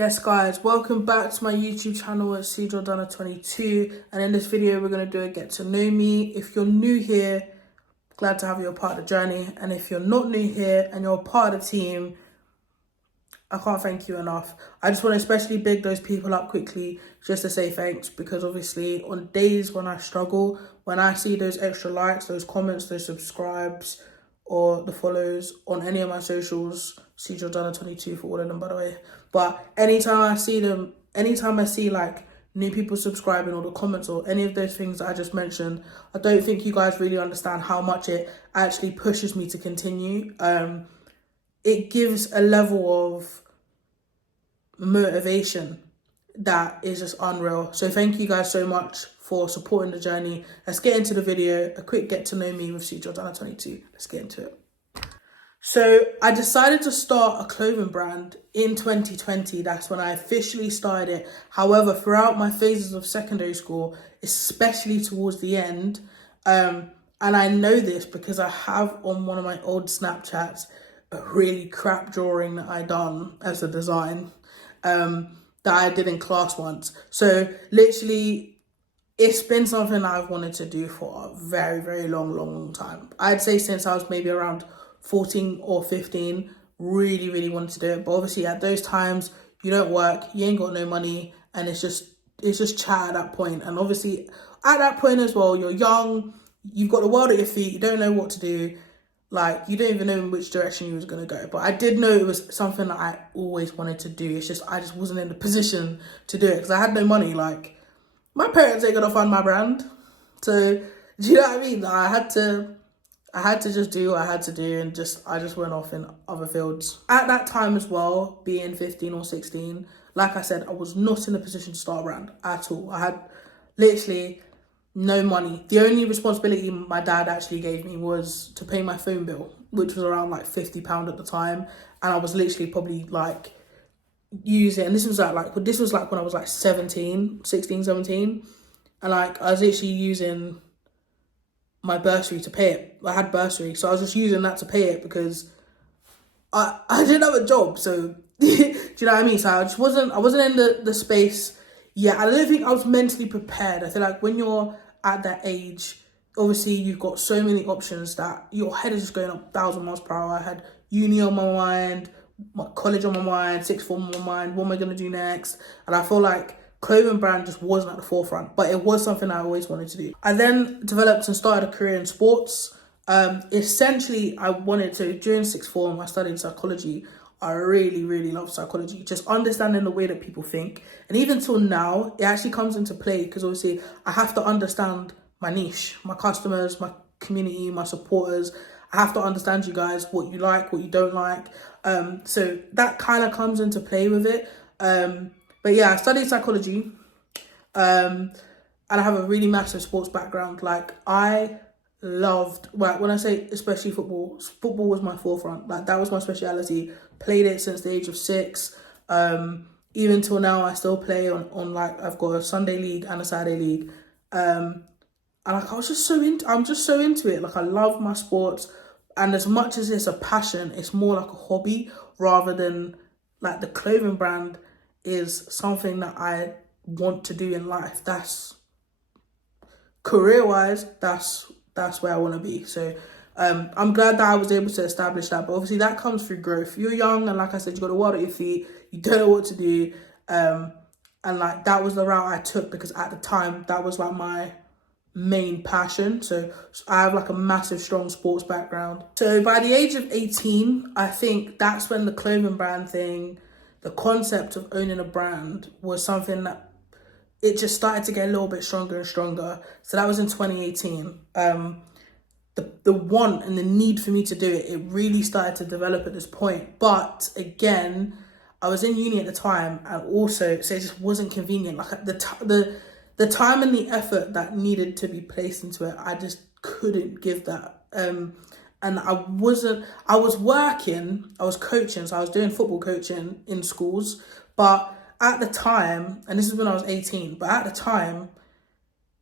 Yes guys, welcome back to my YouTube channel at CJORDANA22, and in this video we're going to do a get to know me. If you're new here, glad to have you a part of the journey, and if you're not new here and you're a part of the team, I can't thank you enough. I just want to especially big those people up quickly just to say thanks, because obviously on days when I struggle, when I see those extra likes, those comments, those subscribes, or the follows on any of my socials, CJORDANA22 for all of them, by the way. But anytime I see them, anytime I see like new people subscribing or the comments or any of those things that I just mentioned, I don't think you guys really understand how much it actually pushes me to continue. It gives a level of motivation that is just unreal. So thank you guys so much for supporting the journey. Let's get into the video. A quick get to know me with CJORDANA22. Let's get into it. So I decided to start a clothing brand in 2020. That's when I officially started it. However, throughout my phases of secondary school, especially towards the end, and I know this because I have on one of my old Snapchats a really crap drawing that I done as a design that I did in class once. So literally, it's been something I've wanted to do for a very, very long time. I'd say since I was maybe around 14 or 15, really wanted to do it. But obviously at those times, you don't work, you ain't got no money, and it's just chat at that point. And obviously at that point as well, you're young, you've got the world at your feet, you don't know what to do. Like, you don't even know in which direction you was going to go. But I did know it was something that I always wanted to do. It's just, I just wasn't in the position to do it because I had no money. Like, my parents ain't going to fund my brand. So, do you know what I mean? Like, I had to just do what I had to do, and I just went off in other fields. At that time as well, being 15 or 16, like I said, I was not in a position to start a brand at all. I had literally no money. The only responsibility my dad actually gave me was to pay my phone bill, which was around like £50 at the time. And I was literally probably like using, and this was like when I was like 16, 17. And like, I was literally using my bursary to pay it. I had bursary, so I was just using that to pay it because I didn't have a job. So do you know what I mean? So I wasn't in the space yet. I don't think I was mentally prepared. I feel like when you're at that age, obviously you've got so many options that your head is just going up 1,000 miles per hour. I had uni on my mind, my college on my mind, sixth form on my mind. What am I going to do next? And I feel like clothing brand just wasn't at the forefront, but it was something I always wanted to do. I then developed and started a career in sports. Essentially, I wanted to, during sixth form, I studied psychology. I really love psychology, just understanding the way that people think. And even till now, it actually comes into play because obviously I have to understand my niche, my customers, my community, my supporters. I have to understand you guys, what you like, what you don't like. So that kind of comes into play with it. But yeah, I studied psychology, and I have a really massive sports background. Like, I loved, well, when I say especially football was my forefront. Like, that was my speciality. Played it since the age of 6. Even till now, I still play on like, I've got a Sunday league and a Saturday league. And like, I'm just so into it. Like, I love my sports. And as much as it's a passion, it's more like a hobby rather than like the clothing brand is something that I want to do in life. That's career-wise, that's where I want to be. So I'm glad that I was able to establish that. But obviously that comes through growth. You're young, and like I said, you got the world at your feet. You don't know what to do. And like, that was the route I took because at the time that was like my main passion. So I have like a massive, strong sports background. So by the age of 18, I think that's when the clothing brand thing, the concept of owning a brand, was something that it just started to get a little bit stronger and stronger. So that was in 2018. The want and the need for me to do it, it really started to develop at this point. But again, I was in uni at the time, and also, so it just wasn't convenient. Like, the time and the effort that needed to be placed into it, I just couldn't give that. And I was working, I was coaching, so I was doing football coaching in schools. But at the time, and this is when I was 18, but at the time,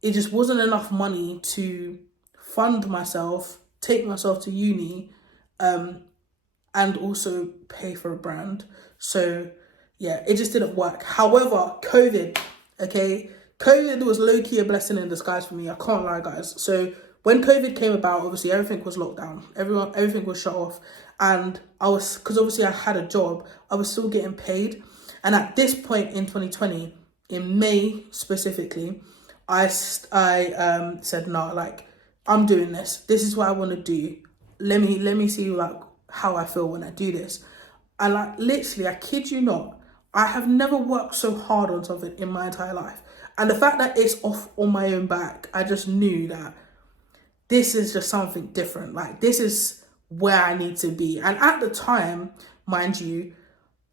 it just wasn't enough money to fund myself, take myself to uni, and also pay for a brand. So yeah, it just didn't work. However, COVID, okay, COVID was low-key a blessing in disguise for me. I can't lie, guys. So when COVID came about, obviously everything was locked down. Everything was shut off. And because obviously I had a job, I was still getting paid. And at this point in 2020, in May specifically, I said, no, like, I'm doing this. This is what I want to do. Let me see like how I feel when I do this. And like, literally, I kid you not, I have never worked so hard on something in my entire life. And the fact that it's off on my own back, I just knew that this is just something different. Like, this is where I need to be. And at the time, mind you,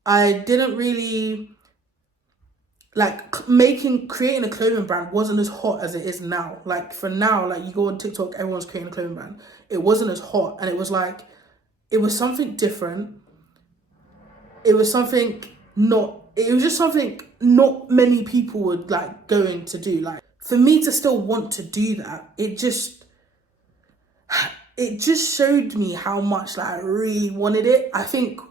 I didn't really, like, creating a clothing brand wasn't as hot as it is now. Like, for now, like, you go on TikTok, everyone's creating a clothing brand. It wasn't as hot. And it was like, it was something different. It was just something not many people would like going to do. Like, for me to still want to do that, it just showed me how much like I really wanted it. I think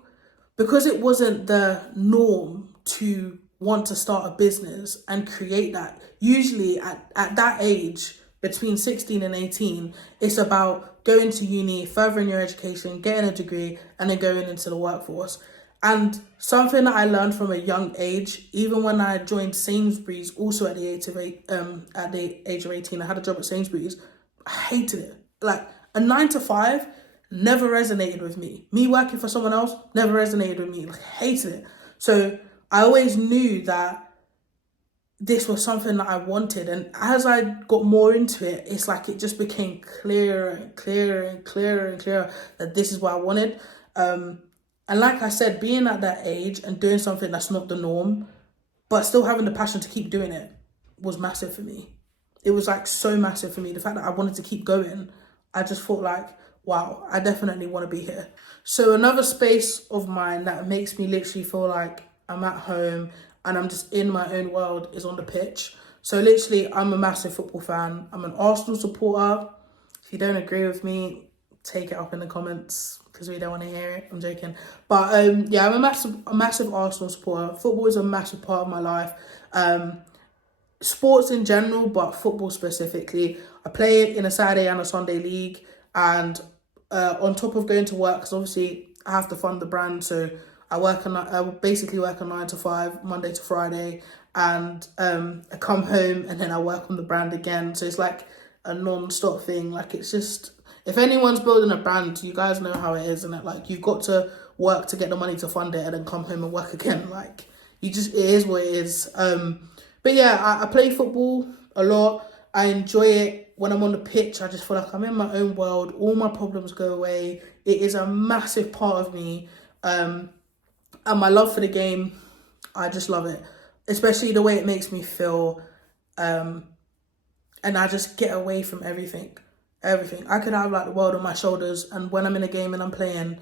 because it wasn't the norm to want to start a business and create that. Usually at that age, between 16 and 18, it's about going to uni, furthering your education, getting a degree, and then going into the workforce. And something that I learned from a young age, even when I joined Sainsbury's, also at the age of 18, I had a job at Sainsbury's. I hated it. Like, a 9 to 5 never resonated with me. Me working for someone else never resonated with me. Like, I hated it. So I always knew that this was something that I wanted. And as I got more into it, it's like it just became clearer and clearer and clearer and clearer that this is what I wanted. And like I said, being at that age and doing something that's not the norm, but still having the passion to keep doing it was massive for me. It was like so massive for me. The fact that I wanted to keep going, I just thought like, wow, I definitely want to be here. So another space of mine that makes me literally feel like I'm at home and I'm just in my own world is on the pitch. So literally, I'm a massive football fan. I'm an Arsenal supporter. If you don't agree with me, take it up in the comments because we don't want to hear it. I'm joking. But yeah, I'm a massive Arsenal supporter. Football is a massive part of my life. Sports in general, but football specifically. I play it in a Saturday and a Sunday league. And on top of going to work, because obviously I have to fund the brand, so I basically work a 9 to 5, Monday to Friday, and I come home and then I work on the brand again. So it's like a non-stop thing. Like, it's just, if anyone's building a brand, you guys know how it is, and like, you've got to work to get the money to fund it and then come home and work again. Like, it is what it is. But yeah, I play football a lot. I enjoy it. When I'm on the pitch, I just feel like I'm in my own world. All my problems go away. It is a massive part of me. And my love for the game, I just love it. Especially the way it makes me feel. And I just get away from everything. Everything. I could have like the world on my shoulders, and when I'm in a game and I'm playing,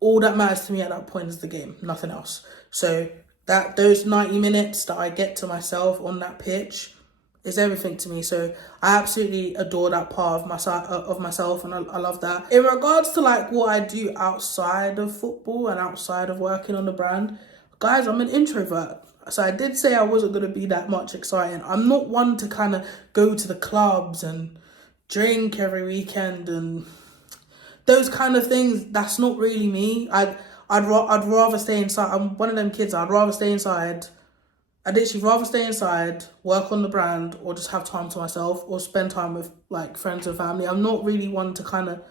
all that matters to me at that point is the game, nothing else. So those 90 minutes that I get to myself on that pitch is everything to me. So I absolutely adore that part of myself, and I love that. In regards to like what I do outside of football and outside of working on the brand, guys, I'm an introvert. So I did say I wasn't going to be that much exciting. I'm not one to kind of go to the clubs and drink every weekend and those kind of things. That's not really me. I'd rather stay inside. I'm one of them kids. I'd rather stay inside. I'd literally rather stay inside, work on the brand, or just have time to myself, or spend time with like friends and family. I'm not really one to kind of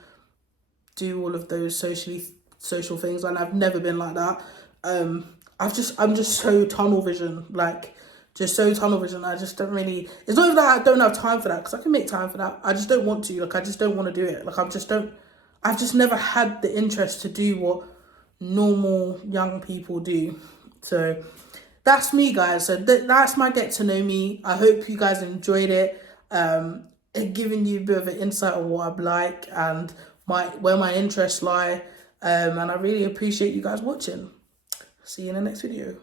do all of those social things, and I've never been like that. I'm just so tunnel vision, like just so tunnel vision. I just don't really. It's not even that I don't have time for that, because I can make time for that. I just don't want to. Like, I just don't want to do it. Like, I've just never had the interest to do what normal young people do. So that's me, guys. So that's my get to know me. I hope you guys enjoyed it. Giving you a bit of an insight on what I'm like and where my interests lie. And I really appreciate you guys watching. See you in the next video.